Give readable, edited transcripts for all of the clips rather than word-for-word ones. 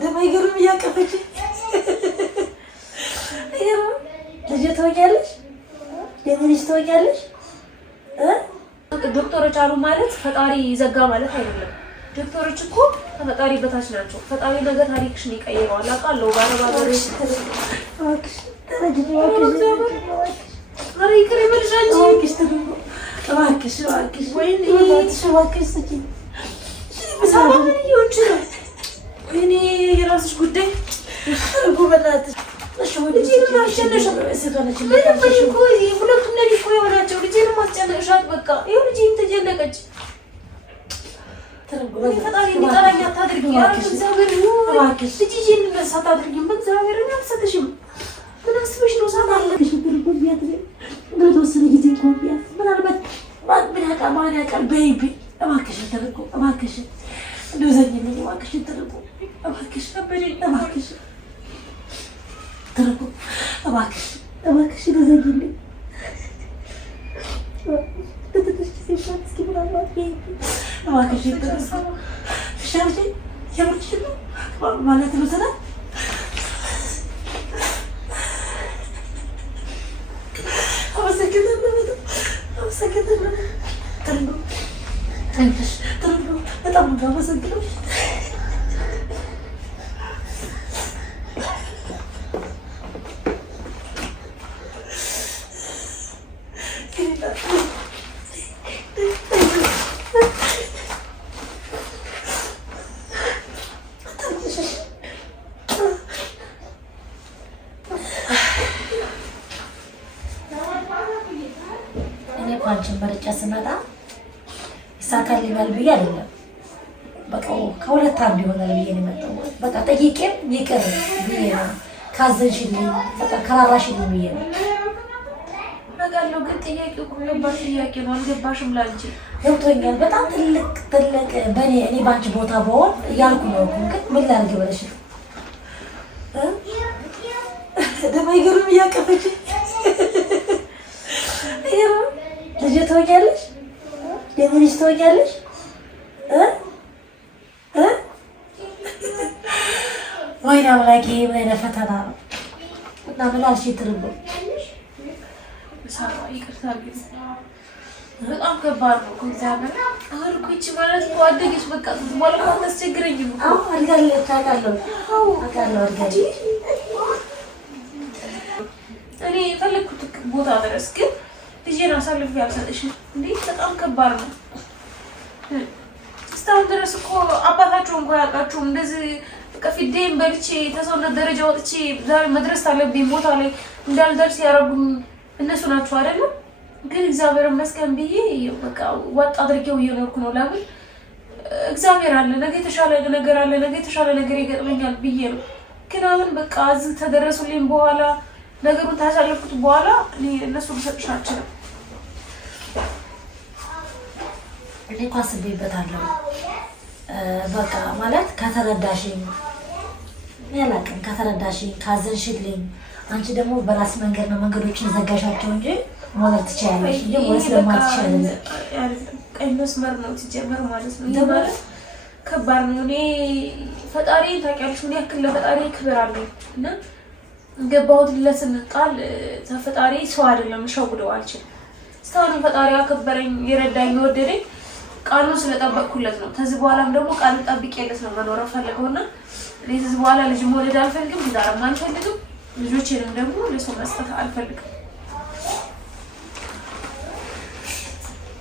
ደማይገርም ያቀፈች ልጅ ትወኛለሽ የልጅ ትወኛለሽ ዶክተሮች አሉ ማለት ፈጣሪ ዘጋ ማለት አይደለም። ዶክተሮች እኮ ከፈጣሪ በታች ናቸው። ፈጣሪ ነገ ታሪክሽን ይቀይረዋል። አውቃለሁ ባረባበረሽ እባክሽ ተረጅኝ አረ ይቅር ይበልሽ አንቺ እባክሽ እባክሽ ወይኔ እባክሽ ስጪኝ ሰባ ምን ይሁንሽ ነው ወይኔ የራስሽ ጉዳይ እኮ በእናትሽ እሺ ወይ ልጄን ማስጨነሽ ምንም እኮ ሁለቱም ለኔ እኮ የሆናቸው ልጄን ማስጨነሻት በቃ ይኸው ልጄን ተጨነቀች። ፈጣሪ እንዲጠላኝ አታድርጊ። እግዚአብሔር እባክሽ ልጄን እንደዛ አታድርጊም። በእግዚአብሔር እኔ አልሰጥሽም። ምን አስበሽ ነው ሳታ አለሽ ብር ቢያት ለተወሰነ ጊዜ እንኳን ቢያት ምናልባት ማን ያውቃል በይቢ እባክሽ ተረቁ እባክሽ እንደው ዘኝልኝ እባክሽ ተረቁ እባክሽ አበደኝ እባክሽ ተረቁ እባክሽ እባክሽ ዘኝልኝ ተተተሽ ሲፋት እስኪ ምናልባት በይቢ እባክሽ ተረቁ ሻርጂ የምርሽ ነው ማለት ነው ሰላ በጣም አመሰግናለሁ። እኔ ቋንጭን በርጫ ስመጣ ይሳካልኛል ብዬ አይደለም። በቃ ከሁለት አንድ ይሆናል ብዬ ነው የመጣው። በቃ ጠይቄም ይቅር ብዬ ነው ካዘንሽልኝ በቃ ከራራሽልኝ ብዬ ነው። አውቃለሁ ግን ጥያቄው እኮ ከባድ ጥያቄ ነው። አልገባሽም ላንቺ ገብቶኛል። በጣም ትልቅ እኔ ባንቺ ቦታ በሆን እያልኩ ነው። ግን ምን ላድርግ ብለሽ ነው ደማይገርም እያቀፈች ልጅ ትወኛለሽ የልጅ ትወኛለሽ ወይኔ አምላኬ ወይኔ ፈተና ነው እና ምን አልሽ ትርጉም ሳባ ይቅርታ ግን በጣም ከባድ ነው። እግዚአብሔር አሁን እኮ ይቺ ማለት እኮ አደገች በቃ ማለት ነው። አታስቸግረኝም እኮ አድጋለች አውቃለሁ አድጋለች። እኔ የፈለግኩት ቦታ ድረስ ግን ልጄን አሳልፌ አልሰጥሽም እንዴ በጣም ከባድ ነው። እስካሁን ድረስ እኮ አባታቸው እንኳን ያውቃቸውም እንደዚህ ከፊዴን በልቼ ተሰውነት ደረጃ ወጥቼ ዛሬ መድረስ አለብኝ ቦታ ላይ እንዳልደርስ ያደረጉኝ እነሱ ናቸው አይደለም። ግን እግዚአብሔር ይመስገን ብዬ በቃ ወጣ አድርጌው እየኖርኩ ነው። ለምን እግዚአብሔር አለ፣ ነገ የተሻለ ነገር አለ፣ ነገ የተሻለ ነገር ይገጥመኛል ብዬ ነው። ግን አሁን በቃ እዚህ ተደረሱልኝ በኋላ ነገሩን ታሳለፍኩት በኋላ እኔ እነሱ ልሰጥሽ አልችልም። እኔ እኮ አስቤበታለሁ። በቃ ማለት ከተረዳሽኝ ያላቅም ከተረዳሽኝ ካዘንሽልኝ አንቺ ደግሞ በራስ መንገድ ነው መንገዶችን ዘጋሻቸው እንጂ ማለት ትችያለሽ እንጂ ወይስ ለማትችያለሽ ቀይ መስመር ነው ትጀምር ማለት ነው። ይሄ ማለት ከባድ ነው። እኔ ፈጣሪ ታውቂያለሽ ምን ያክል ለፈጣሪ ክብር አለኝ እና ገባሁትለትን ቃል ተፈጣሪ ሰው አይደለም ሸውደው አልችልም። እስካሁን ፈጣሪ አከበረኝ ይረዳኝ ወደደኝ ቃሉን ስለጠበቅኩለት ነው። ከዚህ በኋላም ደግሞ ቃሉን ጠብቄለት ነው መኖር ፈልገውና ለዚህ በኋላ ልጅ መውለድ አልፈልግም፣ ዛሬም አልፈልግም፣ ልጆቼንም ደግሞ ለሰው መስጠት አልፈልግም።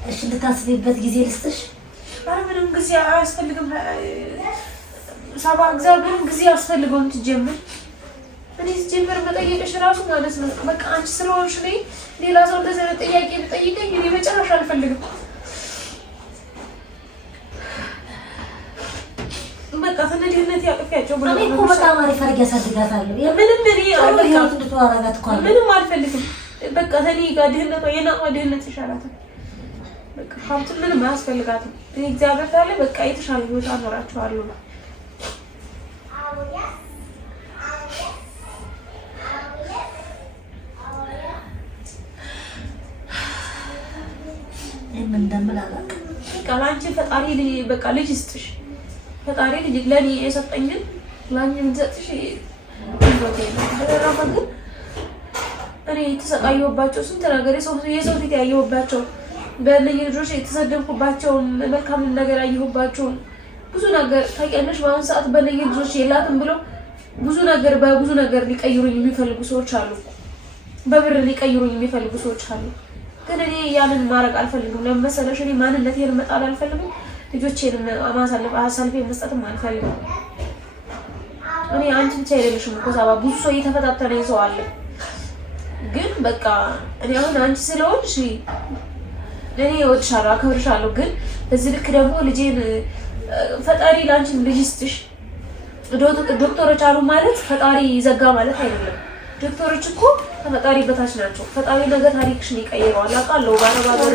እሺ ልታስቢበት ጊዜ ልስጥሽ? አረ ምንም ጊዜ አያስፈልግም። ሳባ እግዚአብሔርን ጊዜ አስፈልገውም ትጀምር እኔ ሲጀምር መጠየቅሽ ራሱ ማለት ነው በቃ አንቺ ስለሆንሽ ነው። ሌላ ሰው እንደዚህ አይነት ጥያቄ ቢጠይቀኝ እኔ መጨረሻ አልፈልግም። በቃ ተነዲነት ያቅፊያቸው ብሎ እኔ እኮ በጣም አሪፍ አድርጌ ያሳድጋታለሁ። ምንም እኔ አልፈልግም እንድትዋራጋት እኮ ምንም አልፈልግም። በቃ ተኔ ጋር ድህነቷ የናቋ ድህነት ይሻላታል። በቃ ሀብት ምንም አያስፈልጋትም። እኔ እግዚአብሔር ታለ በቃ የተሻለ ህይወት አኖራቸዋለሁ። ምን እንደምላላቅ በቃ ላንቺ ፈጣሪ በቃ ልጅ ይስጥሽ። ፈጣሪ ልጅ ለኔ የሰጠኝን ላንቺ ምንሰጥሽ እንዶቴ ነው። በተረፈ ግን እኔ የተሰቃየሁባቸው ስንት ነገር የሰው ፊት ያየሁባቸው በእነኝህ ልጆች የተሰደብኩባቸውን መልካም ነገር ያየሁባቸውን ብዙ ነገር ታውቂያለሽ። በአሁኑ ሰዓት በእነኝህ ልጆች የላትም ብለው ብዙ ነገር በብዙ ነገር ሊቀይሩኝ የሚፈልጉ ሰዎች አሉ። በብር ሊቀይሩኝ የሚፈልጉ ሰዎች አሉ። ግን እኔ ያንን ማድረግ አልፈልግም። ለምን መሰለሽ? እኔ ማንነቴን መጣል አልፈልግም። ልጆቼን አሳልፌ መስጠትም አልፈልግም። እኔ አንቺ ብቻ አይደለሽም እኮ ሳባ፣ ብዙ ሰው እየተፈታተነኝ ሰው አለ። ግን በቃ እኔ አሁን አንቺ ስለሆንሽ እኔ እወድሻለሁ፣ አከብርሻለሁ። ግን በዚህ ልክ ደግሞ ልጄን ፈጣሪ ለአንቺም ልጅ ይስጥሽ። ዶክተሮች አሉ ማለት ፈጣሪ ዘጋ ማለት አይደለም። ዶክተሮች እኮ ከፈጣሪ በታች ናቸው። ፈጣሪ ነገ ታሪክሽን ይቀይረዋል። አውቃለሁ። ባረባ ጋር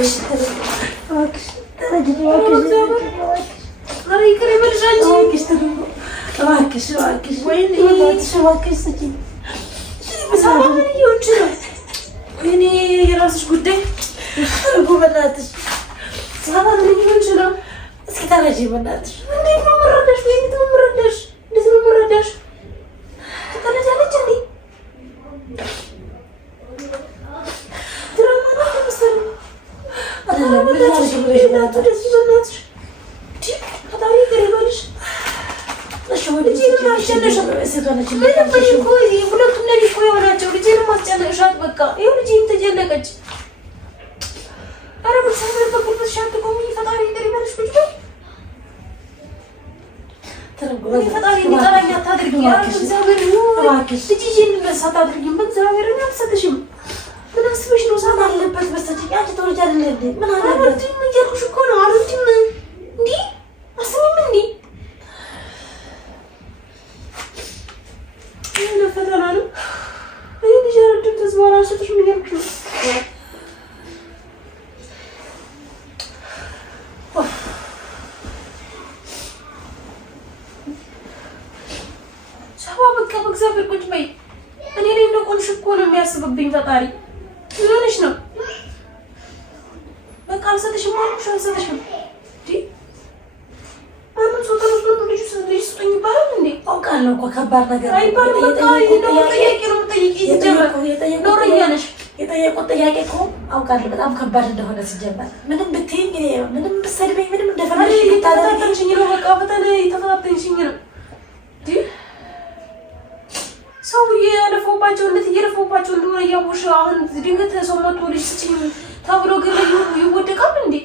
የራስሽ ጉዳይ በእናትሽ እስኪ ተረጂ በእናትሽ። እንዴት ነው የምረዳሽ? እንዴት ነው የምረዳሽ? እንዴት ነው የምረዳሽ? ትቀለጃለች እንዴ? ድራማ ነው መሰለኝ። ፈጣሪ ይቅር ይበልሽ። ሁለቱም ለኔ እኮ የሆናቸው ልጄንም አስጨነቅሻት። በቃ ይኸው ልጄም ተጨነቀች። ኧረ በእግዚአብሔር በጉልበትሽ አትቆሚ። ፈጣሪ ይቅር ይበልሽ። ፈጣሪ እንዲጠላኝ አታድርጊ። እግዚአብሔር ልጅሽን መሳት አድርጊም። በእግዚአብሔር አልሰጥሽም። ምን አስበሽ ነው? ሳት አለበት በስተቀር አንቺ ተወልጃለሽ እንዴ? ምን አለበት እያልኩሽ እኮ ነው። አልወድም እንዴ? አስሚም እንዴ? ይሄን ፈተና ነው። እኔ ልጅ አልወድም። ተስፋ አልሰጥሽም እያልኩሽ ነው። በእግዚአብሔር ቁጭ በይ። እኔ ላይ እንደቆምሽ እኮ ነው የሚያስብብኝ ፈጣሪ። ምን ሆነሽ ነው? በቃ አልሰጥሽም አልኩሽ፣ አልሰጥሽም። ማንም ሰው ተነስቶ ልጅ ስጡኝ ይባላል እንዴ? አውቃለሁ እኮ ከባድ ነገር አይባልም። በቃ ጥያቄ ነው የምጠይቂ። ሲጀመር ኖረኛ ነሽ። የጠየቁት ጥያቄ እኮ አውቃለሁ በጣም ከባድ እንደሆነ ሲጀመር። ምንም ብትይኝ፣ ምንም ብትሰድበኝ፣ ምንም እንደፈለግሽ ተፈታተንሽኝ ነው። በቃ ተፈታተንሽኝ ነው። ሰው እየለፈውባቸው እየለፈውባቸው እንደሆነ እያወቅሽ አሁን ድንገት ሰው መጥቶ ልጅ ስጭኝ ተብሎ ግን ይወደቃል እንዴ?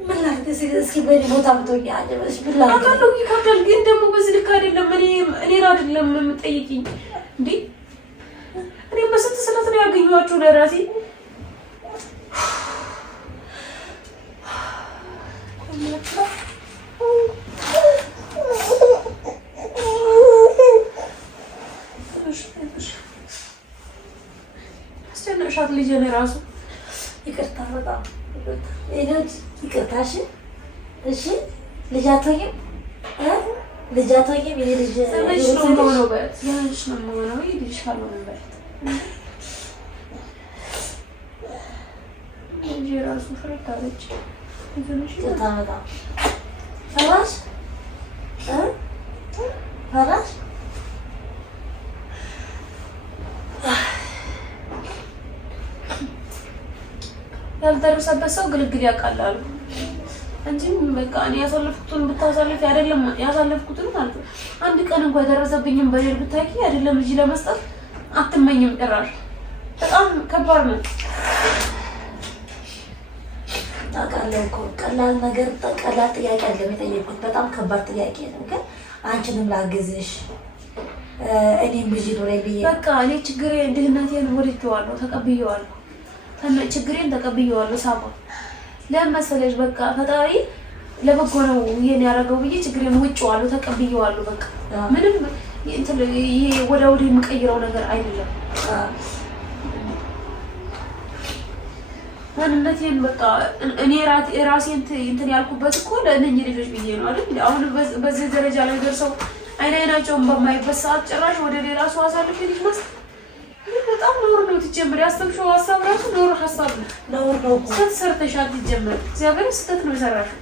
ምን ላድርግ? እስኪ በእኔ ቦታ ብትሆኚ አለበሽ ምን ላድርግ? አውቃለሁ ይከብዳል፣ ግን ደግሞ በዚህ ልክ አይደለም። እኔን አይደለም የምጠይቂኝ እንዴ? እኔ በስንት ስለት ነው ያገኘኋቸው ለራሴ። አስጨነቅሻት ልጄን እራሱ። ይቅርታ በጣም ይቅርታ። እሺ ልጅ አትሆኝም? ልጅ አትሆኝም? ይሄ ልጅ ሰምሽ ነው የምሆነው በት ያንሽ ነው የምሆነው። ይሄ ልጅ ካልሆነ በት ልጅ እራሱ ፍሬት አለች። ይቅርታ በጣም ፈራሽ ፈራሽ ያልደረሰበት ሰው ግልግል ያውቃላሉ። አንቺም በቃ እኔ ያሳለፍኩትን ብታሳልፊ አይደለም ያሳለፍኩትን ማለት ነው። አንድ ቀን እንኳን የደረሰብኝም በሌል ብታውቂ አይደለም ልጅ ለመስጠት አትመኝም ጭራሽ። በጣም ከባድ ነው። አውቃለሁ እኮ ቀላል ነገር ቀላል ጥያቄ አይደለም የጠየኩት፣ በጣም ከባድ ጥያቄ ነው። ግን አንቺንም ላግዝሽ እኔም ልጅ ኖረኝ ብዬ በቃ እኔ ችግሬ ድህነቴን ወድጄዋለሁ፣ ተቀብዬዋለሁ። ችግሬን ተቀብዬዋለሁ። ሳባ ለምን መሰለሽ? በቃ ፈጣሪ ለበጎ ነው ይሄን ያደረገው ብዬ ችግሬን ውጭዋለሁ፣ ተቀብዬዋለሁ። በቃ ምንም እንትን ይሄ ወደ ወዲህ የምቀይረው ነገር አይደለም። ማንነቴን በቃ እኔ ራሴን እንትን ያልኩበት እኮ ለእነኝህ ልጆች ብዬ ነው አይደል? አሁን በዚህ ደረጃ ላይ ደርሰው አይናቸውን በማይበት ሰዓት ጭራሽ ወደ ሌላ ሰው አሳልፌ ልጅ መስጠት በጣም ኖር ነው። ትጀምር ያስተምሽው ሀሳብ ራሱ ኖር ሀሳብ ነው። ኖር ነው ስህተት ሰርተሻል። ትጀምር እግዚአብሔር ስህተት ነው የሰራሽው።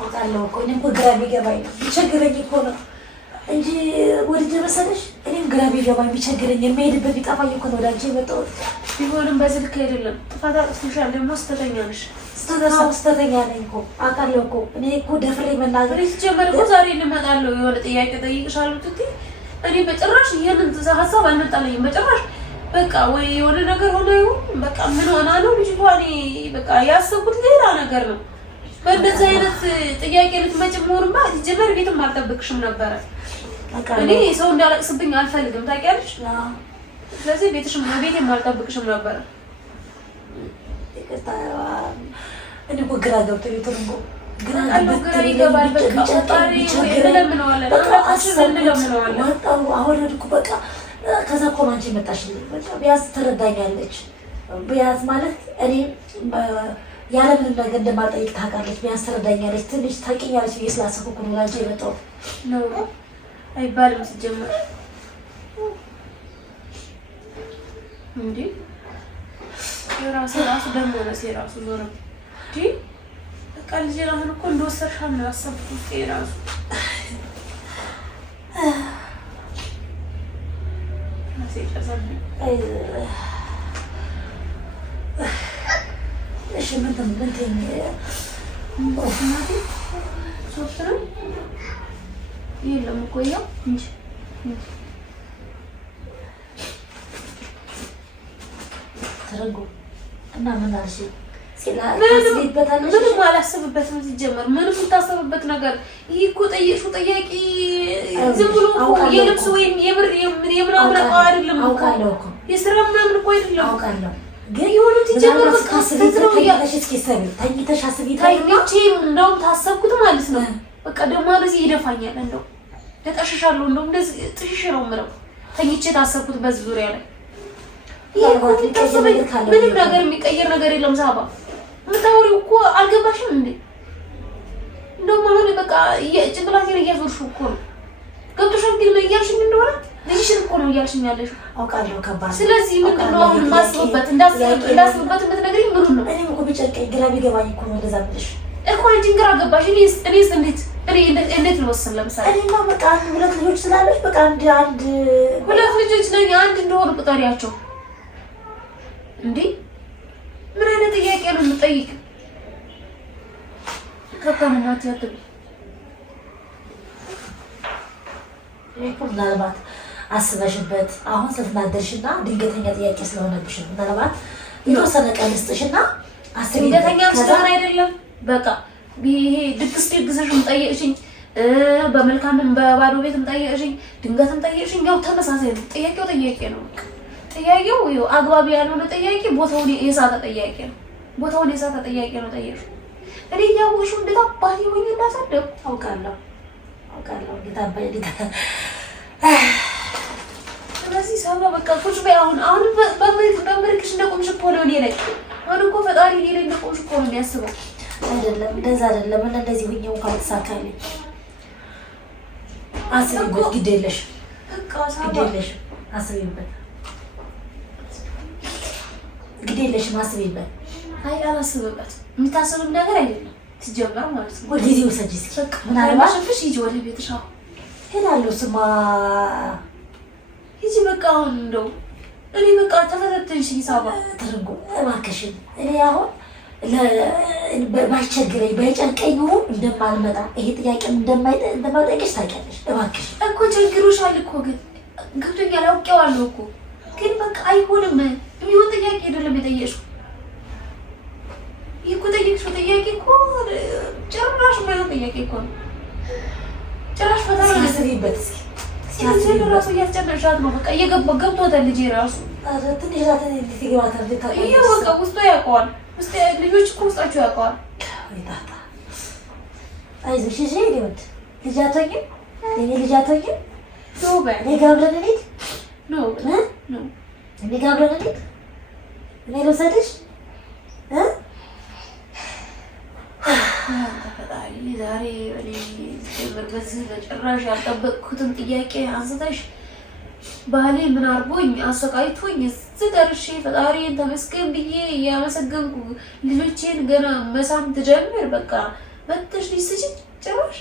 አውቃለሁ እኮ እኔም እኮ ግራ የሚገባኝ ነው፣ ቢቸግረኝ እኮ ነው እንጂ ወደ መሰለሽ እኔም ግራ ቢገባኝ ቢቸግረኝ የሚሄድበት ቢጠፋኝ እኮ ነው ወደ አንቺ የመጣሁት። ቢሆንም በስልክ አይደለም ጥፋት አጥፍተሻል። ደግሞ ስተተኛ ነሽ። ስተተኛ ነኝ እኮ አውቃለሁ እኮ እኔ እኮ ደፍሬ መናገር ሲጀመር እኮ ዛሬ ልመጣለሁ የሆነ ጥያቄ ጠይቅሻለሁ ትይ እኔ በጭራሽ ይሄንን ሀሳብ አልመጣልኝም በጭራሽ። በቃ ወይ የሆነ ነገር ሆኖ ይሁን በቃ ምን ሆና ነው ልጅቷ? እኔ በቃ ያሰብኩት ሌላ ነገር ነው። በእንደዚህ አይነት ጥያቄ ልትመጪ መሆንማ ሲጀመር ቤትም አልጠብቅሽም ነበረ። እኔ ሰው እንዳለቅስብኝ አልፈልግም ታውቂያለሽ። ስለዚህ ቤቴም አልጠብቅሽም ነበረ። እኔ እኮ ግራ ገብቶኝ ትርንጎ ግራ ይገባል። በቃ እንለምነዋለን አወረድኩ በቃ። ከዛ እኮ ነው አንቺ መጣሽልኝ። በቃ ቢያንስ ትረዳኛለች። ቢያንስ ማለት እኔ ያለምንም ነገር እንደማልጠይቅ ታውቃለች። ቢያንስ ትረዳኛለች፣ ትንሽ ታውቂኛለች ብዬ ስላሰብኩ እኮ ነው አንቺ የመጣሁት። ነው አይባልም ሲጀመር እንዴ የራሱ ደግሞ ነው የራሱ ዞር እንዴ በቃ ልጅ ራሱ እኮ እንደወሰድሻት ነው ያሰብኩት የራሱ እሺ ምን ሶስት ነው የለም እኮ ያው እንጂ ተረጎ እና ምን አልሽ? ምንም አላሰብበትም ሲጀመር ምንም የምታሰብበት ነገር ይህ እኮ ጠየቅሽው ጥያቄ ዝም ብሎ የልብስ ወይም የብር የምናምን እኮ አይደለም እኮ የስራ ምናምን እኮ አይደለም አውቃለሁ። ግን የሆነ ሲጀመር ተኝተሽ አስቢ። ተኝቼ እንደውም ታሰብኩት ማለት ነው። በቃ ደግሞ እንደዚህ ይደፋኛል። እንደው ተጠሽሻለሁ። እንደው እንደዚህ ጥሽሽ ነው የምለው ተኝቼ ታሰብኩት በዚህ ዙሪያ ላይ ምንም ነገር የሚቀየር ነገር የለም። ሳባ የምታወሪው እኮ አልገባሽም እንዴ? እንደውም አሁን በቃ ጭንቅላቴን እያዞርሽው እኮ ነው። ገብቶሻል ግን እያልሽኝ እንደሆነ ልጅሽን እኮ ነው እያልሽኝ ያለሽው። አውቃለሁ ከባድ። ስለዚህ ምንድን ነው አሁን ማስበበት እንዳስብበት የምትነግሪኝ ምኑን ነው? እኔም እኮ ቢጨንቀኝ ግራ ቢገባኝ እኮ ነው እንደዛ ብለሽ እኮ አንቺን ግራ ገባሽ። እኔስ እንዴት ልወስን? ለምሳሌ እኔማ በቃ ሁለት ልጆች ስላለሽ በቃ አንድ ሁለት ልጆች ነኝ አንድ እንደሆኑ ቁጠሪያቸው እንዴ ምን አይነት ጥያቄ ነው የምጠይቅ? ከካምናት ያጥብ ምናልባት አስበሽበት አሁን ስትናደርሽና ድንገተኛ ጥያቄ ስለሆነብሽ ምናልባት የተወሰነ ቀን ልስጥሽና አስቢ። ድንገተኛ ስለሆነ አይደለም በቃ ይሄ ድግስ ደግሰሽም ጠየቅሽኝ፣ በመልካምም በባዶ ቤትም ጠየቅሽኝ፣ ድንገትም ጠየቅሽኝ፣ ያው ተመሳሳይ ነው። ጥያቄው ጥያቄ ነው። ጥያቄው አግባብ ያልሆነ ጥያቄ ቦታውን የሳተ ጥያቄ ነው። ቦታውን የሳተ ጥያቄ ነው ጠየቅሽ። እኔ ያውሽ እንዴት አባቴ ሆኜ እንዳሳደው አውቃለሁ። እንዴት አባቴ ስለዚህ ሰባ በቃ ቁጭ በይ። አሁን በምርክሽ እንደቆምሽ እኮ ነው እኔ ላይ አሁን እኮ ፈጣሪ እኔ ላይ እንደቆምሽ እኮ ነው የሚያስበው። አይደለም እንደዛ አይደለም። እና እንደዚህ ሆኜ እንኳን ተሳካልኝ። አስቢበት፣ ግድ የለሽም በቃ ግድ የለሽም። አስቢበት፣ ግድ የለሽም። አስቢበት። አይ አላስብበት። የምታስብም ነገር አይደለም ሲጀመር ማለት ነው። ወደ ጊዜ ወሰጂ እስኪ በቃ ምናልባት ሽፍሽ ሂጂ ወደ ቤትሽ። አሁን ሄዳለሁ። ስማ ሂጂ በቃ አሁን እንደው እኔ በቃ ተፈተተንሽ ሂሳባ ተርጎ እባክሽን እኔ አሁን ባይቸግረኝ ባይጨንቀኝ ኑሮ እንደማልመጣ ይሄ ጥያቄ እንደማይጠይቅሽ ታውቂያለሽ። እባክሽ እኮ ቸግሮሻል እኮ ግን ገብቶኛል፣ አውቄዋለሁ እኮ ግን በቃ አይሆንም። የሚሆን ጥያቄ አይደለም የጠየቅሽው። ይህ እኮ ጠየቅሽው ጥያቄ እኮ ጭራሽ የማይሆን ጥያቄ እኮ ነው። ጭራሽ ፈተና አስቢበት እስኪ ራሱ እያስጨነሻት ነው። በቃ ገብቶታል ልጄ ራሱ ትንሽ ትገባታል። ይሄ በቃ ውስጡ ያውቀዋል። ልጆች እኮ ውስጣቸው ያውቀዋል። አይዞሽ እሺ። ይኸውልህ ልጅ አትሆኝም? የእኔ ልጅ አትሆኝም? እኔ ጋር አብረን እንሂድ። እኔ ጋር አብረን እንሂድ። እኔ ልውሰድሽ። ፈጣሪ ዛሬ በዚህ በጭራሽ ያልጠበቅኩትን ጥያቄ አንስተሽ ባሌ ምን አርጎኝ አሰቃይቶኝ እዚህ ደርሼ ፈጣሪን ተመስገን ብዬ እያመሰገንኩ ልጆቼን ገና መሳም ትጀምር በቃ መጥተሽ ሊስጭ ጭራሽ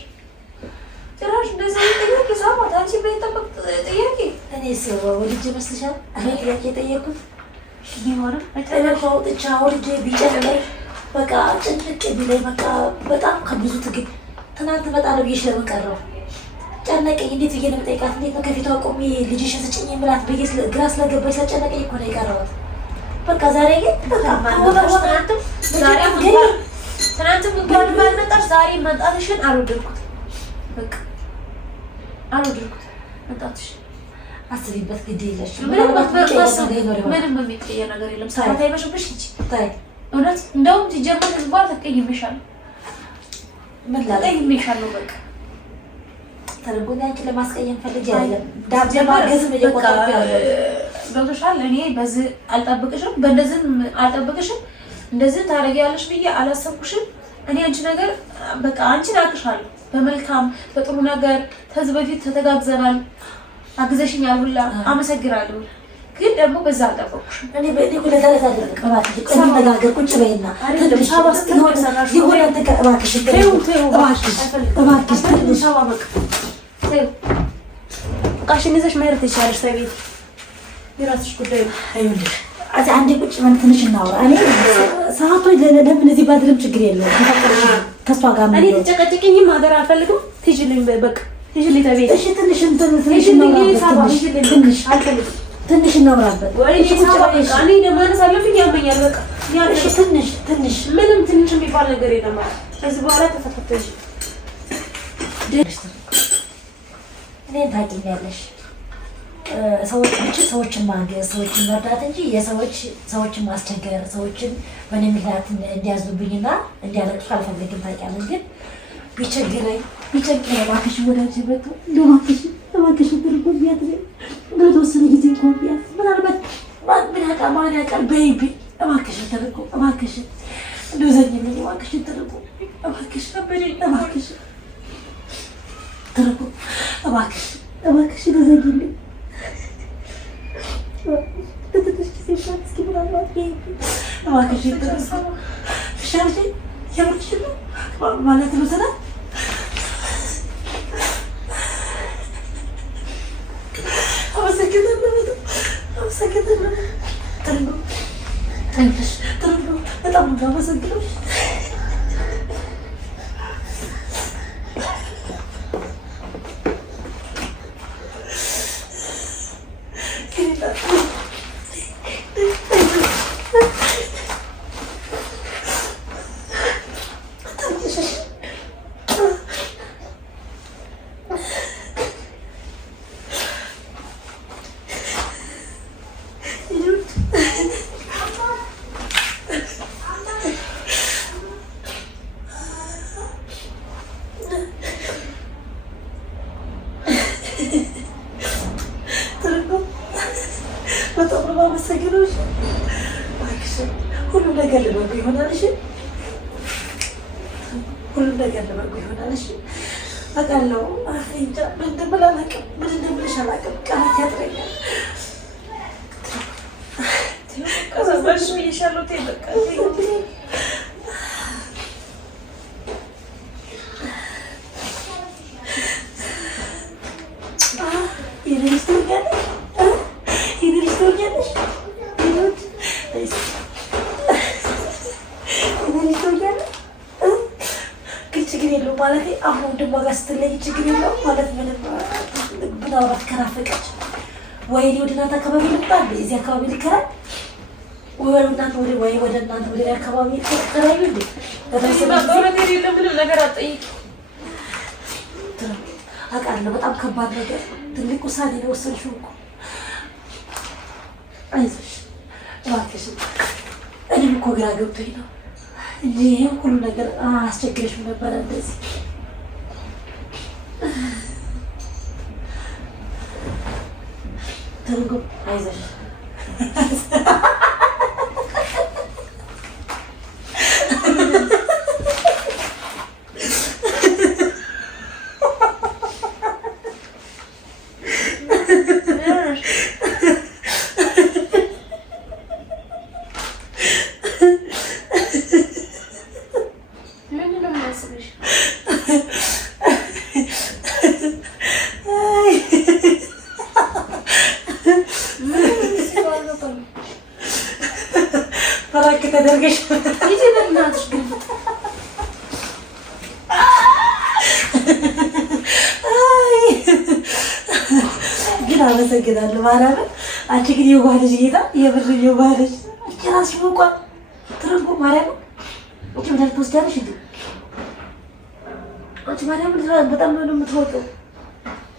እንደዚህ ጥያቄ ሳማታል እኔስ ወልጄ መስልሻል? እኔ ጥያቄ የጠየኩት ቢሆንም አውጥቻ ወልጄ ቢጨንቀኝ በቃ ጭንቅ ቢለኝ በቃ በጣም ከብዙ ትግል ትናንት እመጣለሁ ብዬሽ ለምን ቀረሁ? ጨነቀኝ። እንዴት ብዬሽ ነው የምጠይቃት? እንዴት ነው ከፊቷ ቆሜ ልጅሽን ስጭኝ የምላት ብዬሽ ግራ ስለገባኝ ስለጨነቀኝ እኮ ነው የቀረሁት። በቃ ዛሬ ግን ትናንትም እንኳን ባልመጣሽ ዛሬ መምጣትሽን አልወደድኩትም። በቃ አልወደድኩትም መምጣትሽን። አስቢበት፣ ግድ የለሽ ምንም የሚቀየር ነገር የለም። ሰዓት አይመሽብሽ እንጂ እውነት እንደውም ሲጀመር ህዝቧ ተቀይሜሻለሁ። ምን ተቀይሜሻለሁ። በቃ ተረጎኝ አንቺን ለማስቀየም ፈልጌ አይደለም። ዳብ ለማገዝም እየቆጠርኩ ያለው ገብቶሻል። እኔ በዚህ አልጠብቅሽም፣ በእንደዚህም አልጠብቅሽም፣ እንደዚህ ታደርጊያለሽ ብዬ አላሰብኩሽም። እኔ አንቺ ነገር በቃ አንቺን አቅሻለሁ በመልካም በጥሩ ነገር። ከዚህ በፊት ተተጋግዘናል፣ አግዘሽኛል ሁላ አመሰግናለሁ። ግን ደግሞ በዛ አልጠበቅኩሽም። እኔ ሁለት አለት አይደለም እንነጋገር ቁጭ በይና እቃሽን ይዘሽ መሄድ ትችያለሽ። ተቤት የራስሽ ጉዳይ ነው። ይኸውልሽ አንዴ ቁጭ በል ትንሽ እናውራ። እኔ ሰዓቱ ለምን እዚህ ባድርም ችግር የለውም። ከእሷ ጋር እኔ ትጨቀጭቅኝም ሀገር አልፈልግም። ትይዥልኝ በቃ ትይዥልኝ ተቤት። እሺ ትንሽ ትንሽ እናውራበት። እኔ ለማነስ አለብኝ ያመኛል። በቃ ትንሽ ምንም ትንሽ የሚባል ነገር የለም። ከዚህ በኋላ ተፈተሽ እኔን ታውቂኛለሽ። ሰዎችን ማገዝ፣ ሰዎችን መርዳት እንጂ ሰዎችን ማስቸገር፣ ሰዎችን በእኔ ምክንያት እንዲያዙብኝና እንዲያለቅሱ አልፈልግም። ታውቂያለሽ። ግን ቢቸግረኝ እባክሽ ወዳጅ በቶ እባክሽ ብርጎ ቢያት በተወሰነ ጊዜ እንኳን ቢያት ምናልባት ማን ያውቃል በይብኝ። እባክሽን ተርጎ እባክሽን እንደው ዘኝልኝ እባክሽን ተርጎ እባክሽን ተርጎ እባክሽን ዘኝልኝ በትንሽ ጊዜ እንኳን እስኪ ምናልባት በይብኝ እባክሽን ተርጎ ሻርጅ የምርሽን ነው ማለት ነው ስላት በጣም ነው የማመሰግነው። በጣም ነው የማመሰግነው። ሁሉም ነገር ለበጎ ይሆናል። ሁሉም ነገር ለበጎ ይሆናል። አውቃለሁ። እንጃ ምን እንደምል አላውቅም፣ ምን እንደምልሽ አላውቅም። ቃላት ያጥረኛል። ከዛባሽ ይሻለው በቃ ችግር የለውም ማለት አሁን ወንድሟ ጋር ስትለይ ችግር የለውም ማለት ምንም ብናወራት ከናፈቀች ወይ ወደ እናንተ አካባቢ ልምጣ፣ እዚህ አካባቢ ልከራይ ወይ እናንተ ወደ እናንተ ወደ አካባቢ ተከራዩ እንዴ? ምንም ነገር አትጠይቂ። አውቃለሁ በጣም ከባድ ነገር ትልቅ ውሳኔ ነው የወሰንሽው እኮ። አይዞሽ እባክሽን። እኔም እኮ ግራ ገብቶኝ ነው እንጂ ይሄን ሁሉ ነገር አስቸግረሽም ነበረ እንደዚህ። ትርጉም አይዞሽ አድርገሽ ይሄ በእናትሽ ግን ግን አመሰግናለሁ ማርያምን። አንቺ ግን የዋህ ልጅ ጌታ የብር የዋህ ልጅ ራስሽ ሞቋ ትርንጎ ማርያምን አንቺ መድኃኒት ትወስጃለሽ እንዴ? አንቺ ማርያምን በጣም ነው የምትወጣው።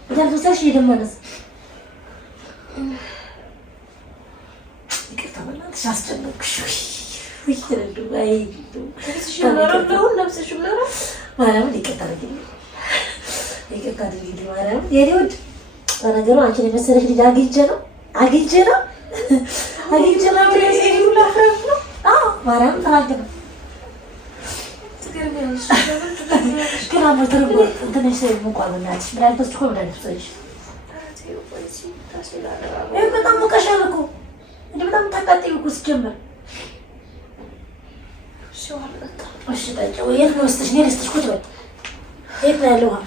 መድኃኒት ትወስጃለሽ እየደመነስ ይቅርታ በእናትሽ አስጨነቅሽ። ማርያምን ይቅርታ አድርጊልኝ፣ ይቅርታ አድርጊልኝ ማርያምን የኔ ውድ። በነገሩ አንቺን የመሰለሽ ልጅ አግኝቼ ነው ማርያምን ተናገር ነው ግን አሞ ትርንጎ እንትንሽ ሙቋል። በእናትሽ መድኃኒት ወስጅ እኮ መድኃኒት ውሰጅ። በጣም ሙቀሻል እኮ እንደ በጣም ታቃጥዪ እኮ ሲጀመር። እሺ ጠጪ። የት ነው ወስደሽ? እኔ ልስጥሽ። ቁጭ በይ። የት ነው ያለው ውሃ?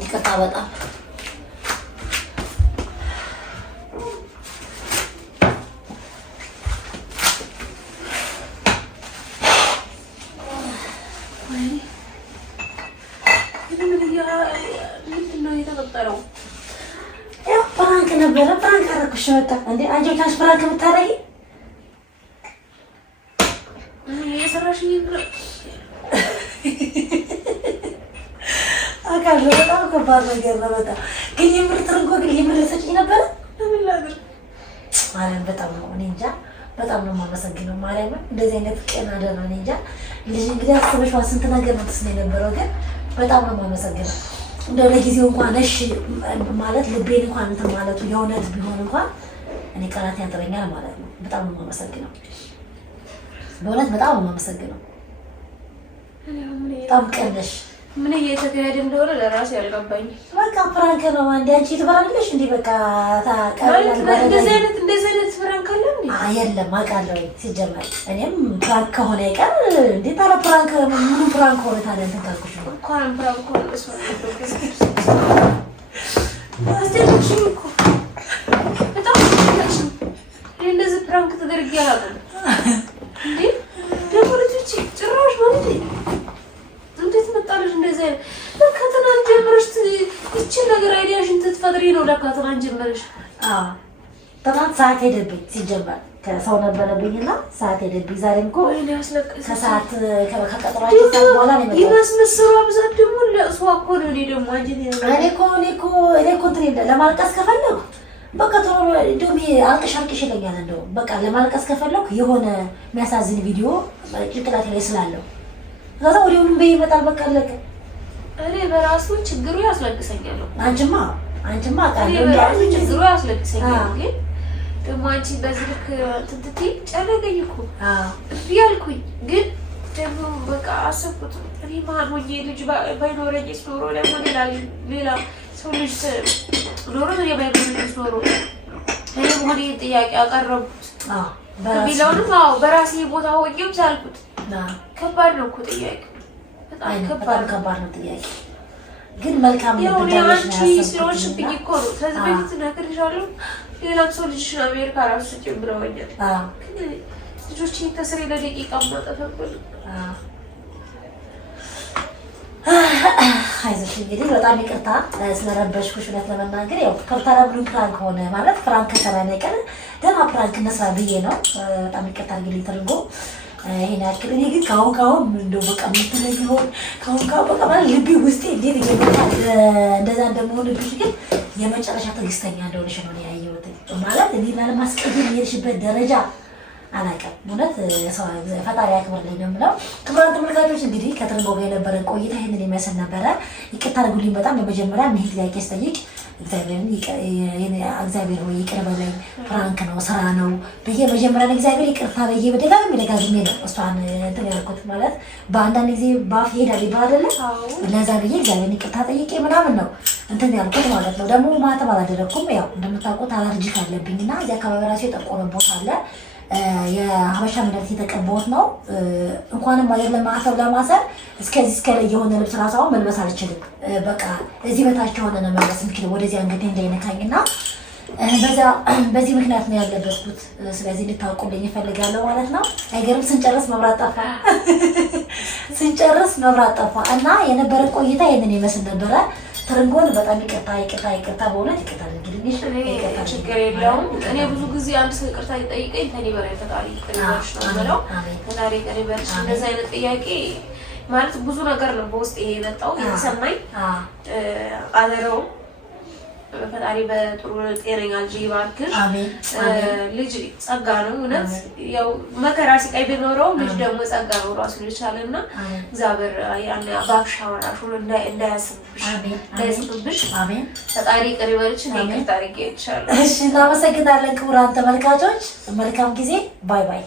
ይቅርታ በጣም ፍራንክ ነበረ። ፍራንክ አደረኩሽ። በቃ እንደ አንቺ ብቻሽ ፍራንክ የምታደርጊ የሰራሽኝ አካል በጣም ከባድ ነገር ነው። በጣም ግን የምር ትርንጎ ግን የምር ሰጪኝ ነበረ። ምን ላድርግ ማርያም በጣም ነው እኔ እንጃ። በጣም ነው የማመሰግነው ማርያምን። እንደዚህ አይነት ቀን አደረነ እኔ እንጃ። ልጅ እንግዲህ አስበሽዋ ስንት ነገር ነው ትስነ የነበረው። ግን በጣም ነው የማመሰግነው። እንደው ለጊዜው እንኳን እሺ ማለት ልቤን እንኳን እንትን ማለቱ የእውነት ቢሆን እንኳን እኔ ቃላት ያጥረኛል ማለት ነው። በጣም ነው የማመሰግነው በእውነት በጣም ነው የማመሰግነው። በጣም ቀለሽ ምን እየተካሄደ እንደሆነ ለራሴ አልገባኝም። በቃ ፍራንክ ነው። አንዴ አንቺ ትበራለሽ እንዴ? በቃ ታቀርባለሽ። እንደዚህ አይነት ፍራንክ አለ እንዴ? የለም አውቃለሁ። ሲጀመር እኔም ፍራንክ ከሆነ ይቀር እንዴ ታለ ፍራንክ ምን ፍራንክ ሆነ ታለ እንትን ካልኩሽ ነው እንኳን ፍራንክ ሆነ እሱ እኮ በጣም እንደዚህ ፍራንክ ተደርጌ አላውቅም እንዴ። ደግሞ ልጆች ጭራሽ ማለት እንዴት መጣለሽ? እንደዚህ አይነት ለካ ትናንት ጀምረሽ ይቺን ነገር አይዲያሽን ትፈጥሪ ነው ለካ ትናንት ጀምረሽ። አዎ ትናንት ሰዓት ሄደብኝ። ሲጀመር ከሰው ነበረብኝና ሰዓት ሄደብኝ። ዛሬም እኮ ከሰዓት ከቀጠሯችን ሰዓት በኋላ ነው የመጣሁት። የማስመሰሉ ብዛት ደግሞ ለእሷ እኮ ነው። እኔ ደግሞ አንቺን እኔ እኮ እንትን ለማልቀስ ከፈለኩ በቃ ቶሎ እንደውም አልቅሽ ይለኛል። እንደው በቃ ለማልቀስ ከፈለኩ የሆነ የሚያሳዝን ቪዲዮ ጭንቅላቴ ላይ ስላለው ከዛ ወዲያውኑ በይ ይመጣል። በቃ አለቀ። እኔ በራሱ ችግሩ ያስለቅሰኛል። አንቺማ እኔ በራሱ ችግሩ ያስለቅሰኛል። ግን ደግሞ አንቺ በዚህ ልክ ትንትቲ ጨነቀኝ እኮ ያልኩኝ። ግን ደግሞ በቃ አሰብኩት እኔ ማን ሆኜ ልጅ ባይኖረኝስ ኖሮ ደግሞ ሌላ ሰው ልጅ ኖሮ ባይኖረኝስ ኖሮ እኔ መሆኔ ጥያቄ አቀረብኩት። ቢለውንም በራሴ ቦታ ሆኜም ሳልኩት ከባድ ነው እኮ ጥያቄ፣ በጣም ከባድ ነው ጥያቄ። ግን መልካም ነው። አንቺ ስለሆንሽብኝ እኮ ነው። ከዚህ በፊት ነግሬሻለሁ። ሌላም ሰው ልጅሽን አሜሪካ ራሱ ጨምረውኛል። ግን ልጆቼን ከስሬ ለደቂቃ ማጠፈብል። አይዞሽ እንግዲህ በጣም ይቅርታ ስለረበሽኩሽ። እውነት ለመናገር ያው ከብታረብሉ ፕራንክ ሆነ ማለት ፍራንክ ከሰራን አይቀር ደህና ፕራንክ እንስራ ብዬ ነው። በጣም ይቅርታ እንግዲህ ትርንጎ ይሄን ያክል። እኔ ግን ካሁን እንደው በቃ ምትለኝ ሆን ካሁን በቃ ማለት ልቤ ውስጤ እንዴት እየመጣ እንደዛ እንደምሆንብሽ ግን የመጨረሻ ትዕግስተኛ እንደሆነሽ ነው ያየሁት። ማለት እኔ ላለማስቀየም የሄድሽበት ደረጃ አላውቅም። እውነት ፈጣሪ ያክብርልኝ ነው የምለው። ክቡራን ተመልካቾች እንግዲህ ከትርንጎ ጋር የነበረን ቆይታ ይህንን የሚመስል ነበረ። ይቅርታ አድርጉልኝ በጣም በመጀመሪያ ይሄን ጥያቄ ስጠይቅ እግዚአብሔር ሆይ ይቅር በለኝ፣ ፍራንክ ነው ስራ ነው ብዬ መጀመሪያ እግዚአብሔር ይቅርታ ብዬ ደጋግሜ ነው እሷን እንትን ያልኩት። ማለት በአንዳንድ ጊዜ ባፍ ይሄዳል ይባል አይደለ? ለዛ ብዬ እግዚአብሔር ይቅርታ ጠይቄ ምናምን ነው እንትን ያልኩት ማለት ነው። ደግሞ ማተብ አላደረኩም። ያው እንደምታውቁት አለርጂክ አለብኝና እዚህ አካባቢ ራሱ የጠቆረ ቦታ አለ። የሀበሻ መድኃኒት የተቀባሁት ነው። እንኳንም አይደለም ማዕተብ ለማሰር እስከዚህ እስከ ላይ የሆነ ልብስ ራሳውን መልበስ አልችልም። በቃ እዚህ በታች የሆነ ነው መልበስ የምችለው ወደዚያ እንግዲህ እንዳይነካኝና በዚህ ምክንያት ነው ያለበስኩት። ስለዚህ ልታውቁልኝ እፈልጋለሁ ማለት ነው። አይገርም? ስንጨርስ መብራት ጠፋ እና የነበረ ቆይታ ይሄንን ይመስል ነበረ። ትርንጎን በጣም ይቅርታ በእውነት ይቅርታ እንግዲህ ችግር የለውም። እኔ ብዙ ጊዜ አንድ ሰው ይቅርታ ይጠይቀኝ ከኔ በላይ ፈጣሪ ይቅርታሽ ነው የምለው። ፈጣሪ ይቅርታሽ። እንደዚህ አይነት ጥያቄ ማለት ብዙ ነገር ነው በውስጥ ይሄ የመጣው የተሰማኝ አደረው ፈጣሪ በጥሩ ጤነኛ ልጅ ይባርክሽ። ልጅ ጸጋ ነው እውነት። ያው መከራ ሲቃይ ቢኖረው ልጅ ደግሞ ጸጋ ነው ራሱን ይቻልና እግዚአብሔር ያን አባክሽ አወራሽ እንዳያስብሽ ፈጣሪ ይቅር ይበልሽ። ይቅርታ አድርጌ ይቻላል። እሺ፣ እናመሰግናለን ክቡራን ተመልካቾች። መልካም ጊዜ። ባይ ባይ።